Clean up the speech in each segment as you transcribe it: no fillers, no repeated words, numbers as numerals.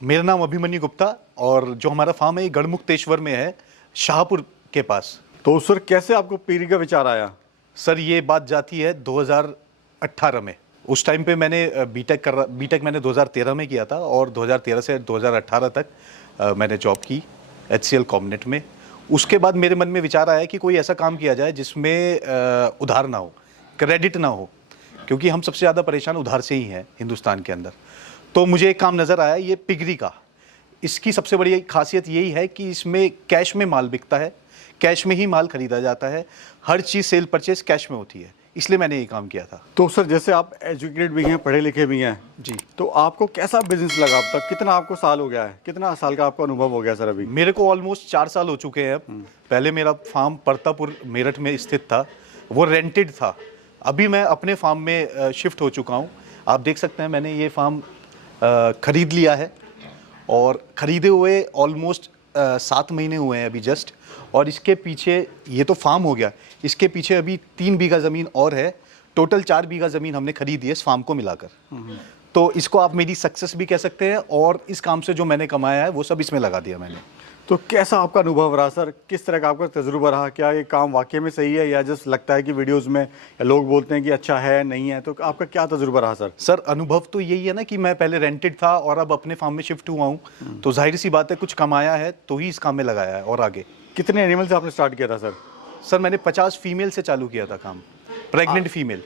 मेरा नाम अभिमन्यु गुप्ता और जो हमारा फार्म है ये गढ़मुक्तेश्वर में है, शाहपुर के पास। तो सर कैसे आपको पीरी का विचार आया? सर ये बात जाती है 2018 में। उस टाइम पे मैंने बीटेक मैंने 2013 में किया था और 2013 से 2018 तक मैंने जॉब की HCL कॉमनेट में। उसके बाद मेरे मन में विचार आया कि कोई ऐसा काम किया जाए जिसमें उधार ना हो, क्रेडिट ना हो, क्योंकि हम सबसे ज़्यादा परेशान उधार से ही हैं हिंदुस्तान के अंदर। तो मुझे एक काम नज़र आया ये पिगरी का। इसकी सबसे बड़ी खासियत यही है कि इसमें कैश में माल बिकता है, कैश में ही माल खरीदा जाता है, हर चीज़ सेल परचेज कैश में होती है, इसलिए मैंने ये काम किया था। तो सर जैसे आप एजुकेटेड भी हैं, पढ़े लिखे भी हैं जी, तो आपको कैसा बिजनेस लगा अब तक? कितना आपको साल हो गया है, कितना साल का आपका अनुभव हो गया सर अभी? मेरे को ऑलमोस्ट 4 साल हो चुके हैं अब। पहले मेरा फार्म परतापुर मेरठ में स्थित था, वो रेंटेड था। अभी मैं अपने फार्म में शिफ्ट हो चुका हूँ। आप देख सकते हैं मैंने ये फार्म खरीद लिया है और ख़रीदे हुए ऑलमोस्ट 7 महीने हुए हैं अभी जस्ट। और इसके पीछे ये तो फार्म हो गया, इसके पीछे अभी 3 बीघा ज़मीन और है। टोटल 4 बीघा ज़मीन हमने खरीदी है इस फार्म को मिलाकर। तो इसको आप मेरी सक्सेस भी कह सकते हैं और इस काम से जो मैंने कमाया है वो सब इसमें लगा दिया मैंने। तो कैसा आपका अनुभव रहा सर? किस तरह का आपका तजुर्बा रहा? क्या ये काम वाकई में सही है या जस्ट लगता है कि वीडियोस में या लोग बोलते हैं कि अच्छा है नहीं है? तो आपका क्या तजुर्बा रहा सर? सर अनुभव तो यही है ना कि मैं पहले रेंटेड था और अब अपने फार्म में शिफ्ट हुआ हूँ, तो जाहिर सी बात है कुछ कमाया है तो ही इस काम में लगाया है। और आगे कितने एनिमल से आपने स्टार्ट किया था सर? सर मैंने 50 फीमेल से चालू किया था काम, प्रेग्नेंट फीमेल।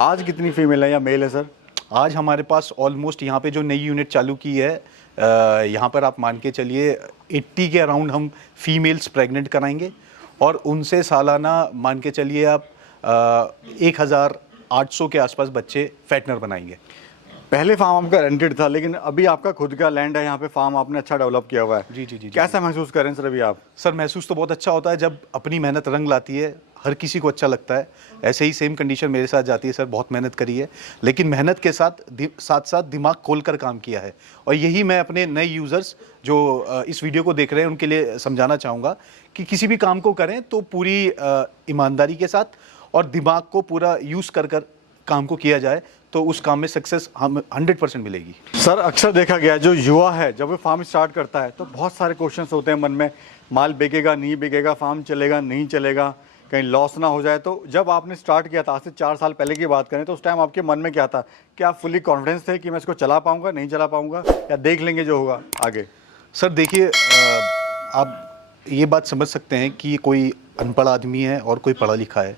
आज कितनी फीमेल है या मेल है सर? आज हमारे पास ऑलमोस्ट यहाँ पे जो नई यूनिट चालू की है, यहाँ पर आप मान के चलिए 80 के अराउंड हम फीमेल्स प्रेग्नेंट कराएंगे और उनसे सालाना मान के चलिए आप 1800 के आसपास बच्चे फैटनर बनाएंगे। पहले फार्म आपका रेंटेड था लेकिन अभी आपका खुद का लैंड है, यहाँ पे फार्म आपने अच्छा डेवलप किया हुआ है। जी जी जी। कैसा महसूस करें सर अभी आप? सर महसूस तो बहुत अच्छा होता है जब अपनी मेहनत रंग लाती है, हर किसी को अच्छा लगता है। ऐसे ही सेम कंडीशन मेरे साथ जाती है सर, बहुत मेहनत करी है लेकिन मेहनत के साथ दिमाग खोलकर काम किया है। और यही मैं अपने नए यूज़र्स जो इस वीडियो को देख रहे हैं उनके लिए समझाना चाहूँगा कि किसी भी काम को करें तो पूरी ईमानदारी के साथ और दिमाग को पूरा यूज़ कर काम को किया जाए तो उस काम में सक्सेस हम 100% मिलेगी। सर अक्सर देखा गया जो युवा है जब वो फार्म स्टार्ट करता है तो बहुत सारे क्वेश्चंस होते हैं मन में, माल बिकेगा नहीं बिकेगा, फार्म चलेगा नहीं चलेगा, कहीं लॉस ना हो जाए। तो जब आपने स्टार्ट किया था आज से 4 साल पहले की बात करें तो उस टाइम आपके मन में क्या था? क्या आप फुली कॉन्फिडेंस थे कि मैं इसको चला पाऊंगा नहीं चला पाऊंगा या देख लेंगे जो होगा आगे? सर देखिए, आप ये बात समझ सकते हैं कि कोई अनपढ़ आदमी है और कोई पढ़ा लिखा है,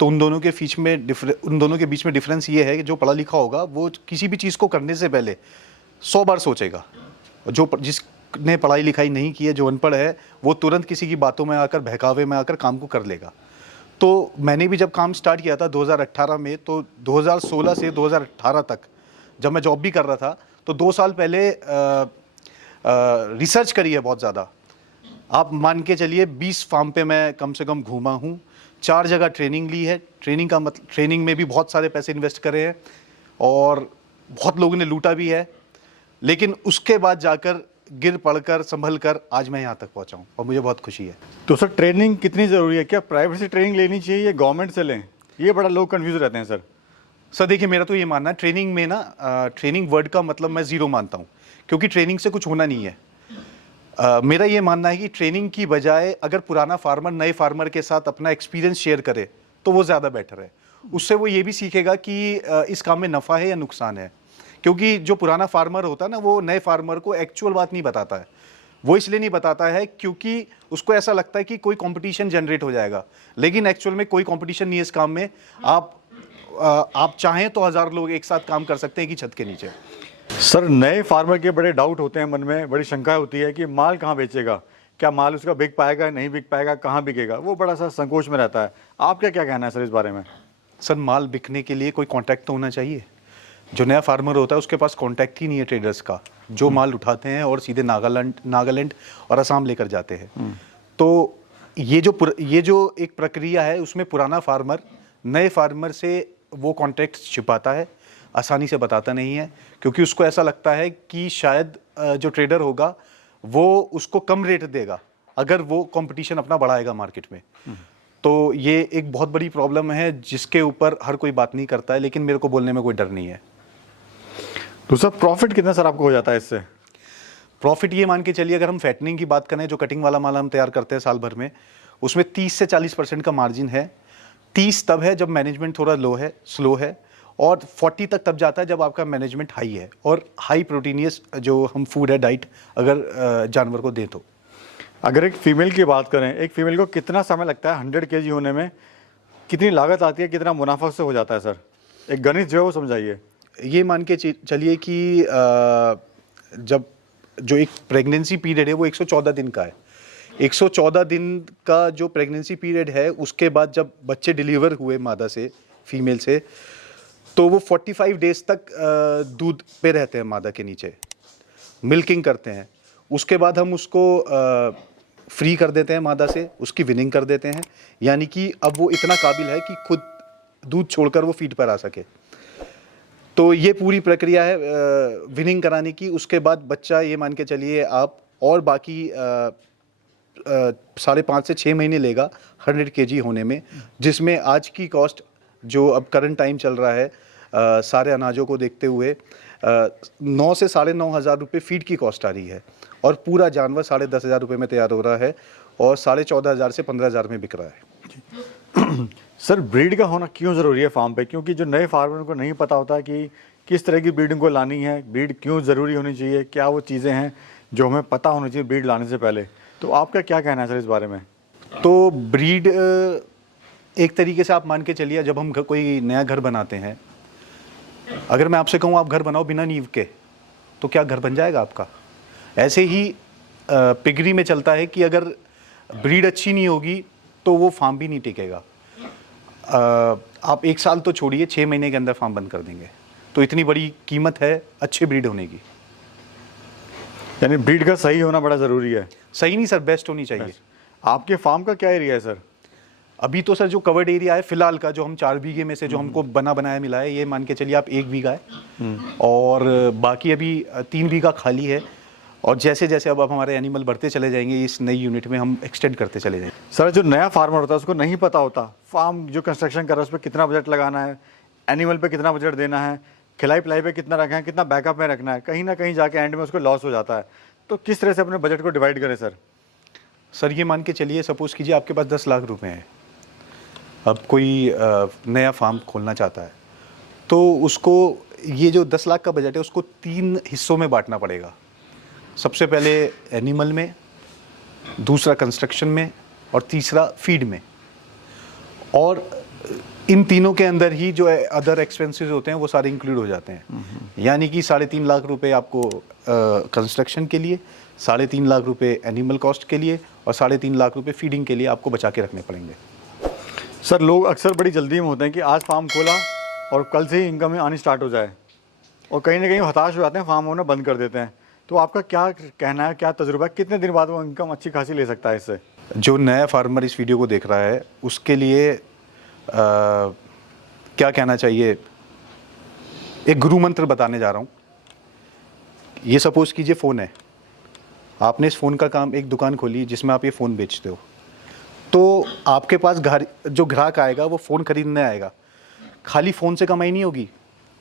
तो उन दोनों के बीच में डिफरेंस ये है कि जो पढ़ा लिखा होगा वो किसी भी चीज़ को करने से पहले 100 बार सोचेगा। जिसने पढ़ाई लिखाई नहीं की है, जो अनपढ़ है, वो तुरंत किसी की बातों में आकर, बहकावे में आकर काम को कर लेगा। तो मैंने भी जब काम स्टार्ट किया था 2018 में, तो 2016 से 2018 तक जब मैं जॉब भी कर रहा था तो 2 साल पहले रिसर्च करी है बहुत ज़्यादा। आप मान के चलिए 20 फार्म पे मैं कम से कम घूमा हूँ, 4 जगह ट्रेनिंग ली है। ट्रेनिंग में भी बहुत सारे पैसे इन्वेस्ट करे हैं और बहुत लोगों ने लूटा भी है, लेकिन उसके बाद जाकर गिर पड़कर संभल कर आज मैं यहाँ तक पहुँचा हूँ और मुझे बहुत खुशी है। तो सर ट्रेनिंग कितनी ज़रूरी है? क्या प्राइवेट से ट्रेनिंग लेनी चाहिए या गवर्नमेंट से लें? ये बड़ा लोग कन्फ्यूज रहते हैं सर। सर देखिए, मेरा तो ये मानना है ट्रेनिंग में ना, ट्रेनिंग वर्ड का मतलब मैं ज़ीरो मानता हूँ, क्योंकि ट्रेनिंग से कुछ होना नहीं है। मेरा ये मानना है कि ट्रेनिंग की बजाय अगर पुराना फार्मर नए फार्मर के साथ अपना एक्सपीरियंस शेयर करे तो वो ज़्यादा बेटर है। उससे वो ये भी सीखेगा कि इस काम में नफ़ा है या नुकसान है, क्योंकि जो पुराना फार्मर होता है ना, वो नए फार्मर को एक्चुअल बात नहीं बताता है। वो इसलिए नहीं बताता है क्योंकि उसको ऐसा लगता है कि कोई कंपटीशन जनरेट हो जाएगा, लेकिन एक्चुअल में कोई कंपटीशन नहीं है इस काम में। आप चाहें तो 1000 लोग एक साथ काम कर सकते हैं कि छत के नीचे। सर नए फार्मर के बड़े डाउट होते हैं मन में, बड़ी शंका होती है कि माल कहाँ बेचेगा, क्या माल उसका बिक पाएगा नहीं बिक पाएगा, कहाँ बिकेगा, वो बड़ा सा संकोच में रहता है। आपका क्या कहना है सर इस बारे में? सर माल बिकने के लिए कोई कॉन्टैक्ट तो होना चाहिए। जो नया फार्मर होता है उसके पास कॉन्टैक्ट ही नहीं है ट्रेडर्स का, जो माल उठाते हैं और सीधे नागालैंड और असम लेकर जाते हैं। तो ये जो एक प्रक्रिया है उसमें पुराना फार्मर नए फार्मर से वो कॉन्टैक्ट छिपाता है, आसानी से बताता नहीं है, क्योंकि उसको ऐसा लगता है कि शायद जो ट्रेडर होगा वो उसको कम रेट देगा अगर वो कंपटीशन अपना बढ़ाएगा मार्केट में। तो ये एक बहुत बड़ी प्रॉब्लम है जिसके ऊपर हर कोई बात नहीं करता है, लेकिन मेरे को बोलने में कोई डर नहीं है। तो सर प्रॉफिट कितना सर आपको हो जाता है इससे? प्रॉफिट ये मान के चलिए, अगर हम फैटनिंग की बात करें, जो कटिंग वाला माल हम तैयार करते हैं साल भर में, उसमें 30 से 40% का मार्जिन है। 30 तब है जब मैनेजमेंट थोड़ा लो है, स्लो है, और 40 तक तब जाता है जब आपका मैनेजमेंट हाई है और हाई प्रोटीनियस जो हम फूड है, डाइट अगर जानवर को दें तो। अगर एक फीमेल की बात करें, एक फीमेल को कितना समय लगता है 100 kg होने में, कितनी लागत आती है, कितना मुनाफा उससे हो जाता है सर? एक गणित जो है वो समझाइए। ये मान के चलिए कि जब जो एक प्रेगनेंसी पीरियड है वो 114 दिन का है। 114 दिन का जो प्रेगनेंसी पीरियड है, उसके बाद जब बच्चे डिलीवर हुए मादा से, फीमेल से, तो वो 45 डेज तक दूध पे रहते हैं मादा के नीचे, मिल्किंग करते हैं। उसके बाद हम उसको फ्री कर देते हैं मादा से, उसकी विनिंग कर देते हैं, यानी कि अब वो इतना काबिल है कि खुद दूध छोड़कर वो फीड पर आ सके। तो ये पूरी प्रक्रिया है विनिंग कराने की। उसके बाद बच्चा, ये मान के चलिए आप, और बाकी 5.5 से 6 महीने लेगा 100 kg होने में, जिसमें आज की कॉस्ट जो अब करंट टाइम चल रहा है, सारे अनाजों को देखते हुए 9 से 9.5 हज़ार रुपये फीड की कॉस्ट आ रही है, और पूरा जानवर 10.5 रुपये में तैयार हो रहा है और 14.5 से 15,000 में बिक रहा है। सर, ब्रीड का होना क्यों ज़रूरी है फार्म पे? क्योंकि जो नए फार्मर को नहीं पता होता कि किस तरह की ब्रीडिंग को लानी है, ब्रीड क्यों ज़रूरी होनी चाहिए, क्या वो चीज़ें हैं जो हमें पता होनी चाहिए ब्रीड लाने से पहले। तो आपका क्या कहना है सर इस बारे में? तो ब्रीड एक तरीके से आप मान के चलिए, जब हम कोई नया घर बनाते हैं, अगर मैं आपसे कहूँ आप घर बनाओ बिना नींव के, तो क्या घर बन जाएगा आपका? ऐसे ही पिगरी में चलता है कि अगर ब्रीड अच्छी नहीं होगी तो वो फार्म भी नहीं टिकेगा। आप 1 साल तो छोड़िए, 6 महीने के अंदर फार्म बंद कर देंगे। तो इतनी बड़ी कीमत है अच्छे ब्रीड होने की। यानी ब्रीड का सही होना बड़ा ज़रूरी है। सही नहीं सर, बेस्ट होनी चाहिए। आपके फार्म का क्या एरिया है सर? अभी तो सर जो कवर्ड एरिया है फिलहाल का, जो हम 4 बीघे में से जो हमको बना बनाया मिला है, ये मान के चलिए आप 1 बीघा है, और बाकी अभी 3 बीघा खाली है। और जैसे जैसे अब हमारे एनिमल बढ़ते चले जाएंगे, इस नई यूनिट में हम एक्सटेंड करते चले जाएंगे। सर, जो नया फार्मर होता है उसको नहीं पता होता फार्म जो कंस्ट्रक्शन कर रहा है उस पर कितना बजट लगाना है, एनिमल पे कितना बजट देना है, खिलाई पिलाई पे कितना रखना है, कितना बैकअप में रखना है, कहीं ना कहीं जाके एंड में उसको लॉस हो जाता है। तो किस तरह से अपने बजट को डिवाइड करें सर? सर ये मान के चलिए, सपोज कीजिए आपके पास 10 लाख रुपए हैं, अब कोई नया फार्म खोलना चाहता है, तो उसको ये जो 10 लाख का बजट है उसको 3 हिस्सों में बांटना पड़ेगा। सबसे पहले एनिमल में, दूसरा कंस्ट्रक्शन में, और तीसरा फीड में। और इन तीनों के अंदर ही जो अदर एक्सपेंसेस होते हैं वो सारे इंक्लूड हो जाते हैं। यानी कि 3.5 लाख रुपए आपको कंस्ट्रक्शन के लिए, 3.5 लाख रुपए एनिमल कॉस्ट के लिए, और 3.5 लाख रुपए फीडिंग के लिए आपको बचा के रखने पड़ेंगे। सर, लोग अक्सर बड़ी जल्दी में होते हैं कि आज फार्म खोला और कल से ही इनकम आनी स्टार्ट हो जाए, और कहीं ना कहीं हताश हो जाते हैं, फार्म होना बंद कर देते हैं। तो आपका क्या कहना है, क्या तजुर्बा है, कितने दिन बाद वो इनकम अच्छी खासी ले सकता है इससे? जो नया फार्मर इस वीडियो को देख रहा है उसके लिए क्या कहना चाहिए, एक गुरु मंत्र बताने जा रहा हूँ। ये सपोज कीजिए फ़ोन है, आपने इस फ़ोन का काम, एक दुकान खोली जिसमें आप ये फ़ोन बेचते हो, तो आपके पास जो ग्राहक आएगा वो फ़ोन खरीदने आएगा। खाली फ़ोन से कमाई नहीं होगी,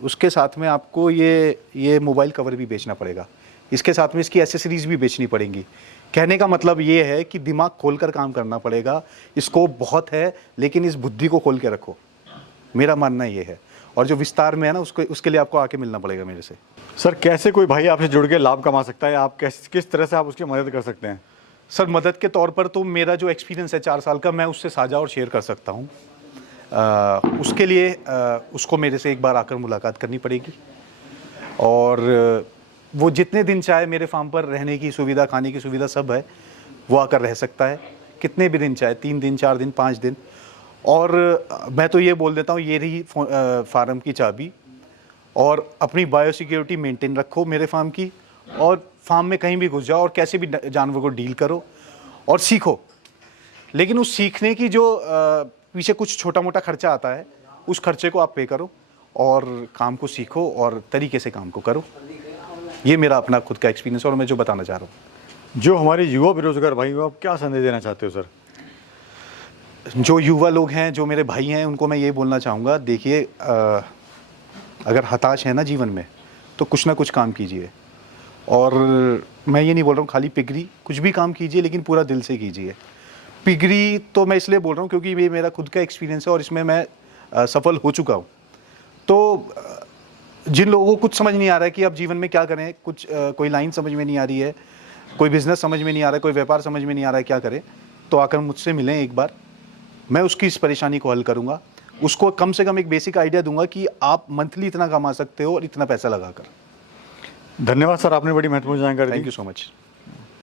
उसके साथ में आपको ये मोबाइल कवर भी बेचना पड़ेगा, इसके साथ में इसकी एसेसरीज़ भी बेचनी पड़ेंगी। कहने का मतलब ये है कि दिमाग खोलकर काम करना पड़ेगा। स्कोप बहुत है, लेकिन इस बुद्धि को खोल के रखो, मेरा मानना ये है। और जो विस्तार में है ना, उसके लिए आपको आके मिलना पड़ेगा मेरे से। सर, कैसे कोई भाई आपसे जुड़ के लाभ कमा सकता है? आप किस तरह से आप उसकी मदद कर सकते हैं? सर, मदद के तौर पर तो मेरा जो एक्सपीरियंस है 4 साल का, मैं उससे साझा और शेयर कर सकता हूँ। उसके लिए उसको मेरे से एक बार आकर मुलाकात करनी पड़ेगी, और वो जितने दिन चाहे मेरे फार्म पर रहने की सुविधा, खाने की सुविधा सब है, वो आकर रह सकता है। कितने भी दिन चाहे, 3 दिन, 4 दिन, 5 दिन। और मैं तो ये बोल देता हूँ, ये रही फार्म की चाबी। और अपनी बायोसिक्योरिटी मेंटेन रखो मेरे फार्म की, और फार्म में कहीं भी घुस जाओ और कैसे भी जानवर को डील करो और सीखो। लेकिन उस सीखने की जो पीछे कुछ छोटा मोटा खर्चा आता है, उस खर्चे को आप पे करो और काम को सीखो और तरीके से काम को करो। ये मेरा अपना खुद का एक्सपीरियंस और मैं जो बताना चाह रहा हूँ। जो हमारे युवा बेरोजगार भाई हो, आप क्या संदेश देना चाहते हो सर? जो युवा लोग हैं, जो मेरे भाई हैं, उनको मैं ये बोलना चाहूँगा, देखिए अगर हताश है ना जीवन में, तो कुछ ना कुछ काम कीजिए। और मैं ये नहीं बोल रहा हूँ खाली पिगरी, कुछ भी काम कीजिए लेकिन पूरा दिल से कीजिए। पिगरी तो मैं इसलिए बोल रहा हूँ क्योंकि ये मेरा खुद का एक्सपीरियंस है और इसमें मैं सफल हो चुका हूँ। तो जिन लोगों को कुछ समझ नहीं आ रहा है कि अब जीवन में क्या करें, कुछ कोई लाइन समझ में नहीं आ रही है, कोई बिजनेस समझ में नहीं आ रहा है, कोई व्यापार समझ में नहीं आ रहा है, क्या करें, तो आकर मुझसे मिलें एक बार, मैं उसकी इस परेशानी को हल करूँगा। उसको कम से कम एक बेसिक आइडिया दूंगा कि आप मंथली इतना कमा सकते हो और इतना पैसा लगाकर। धन्यवाद सर, आपने बड़ी महत्वपूर्ण जानकारी दी। Thank you so much.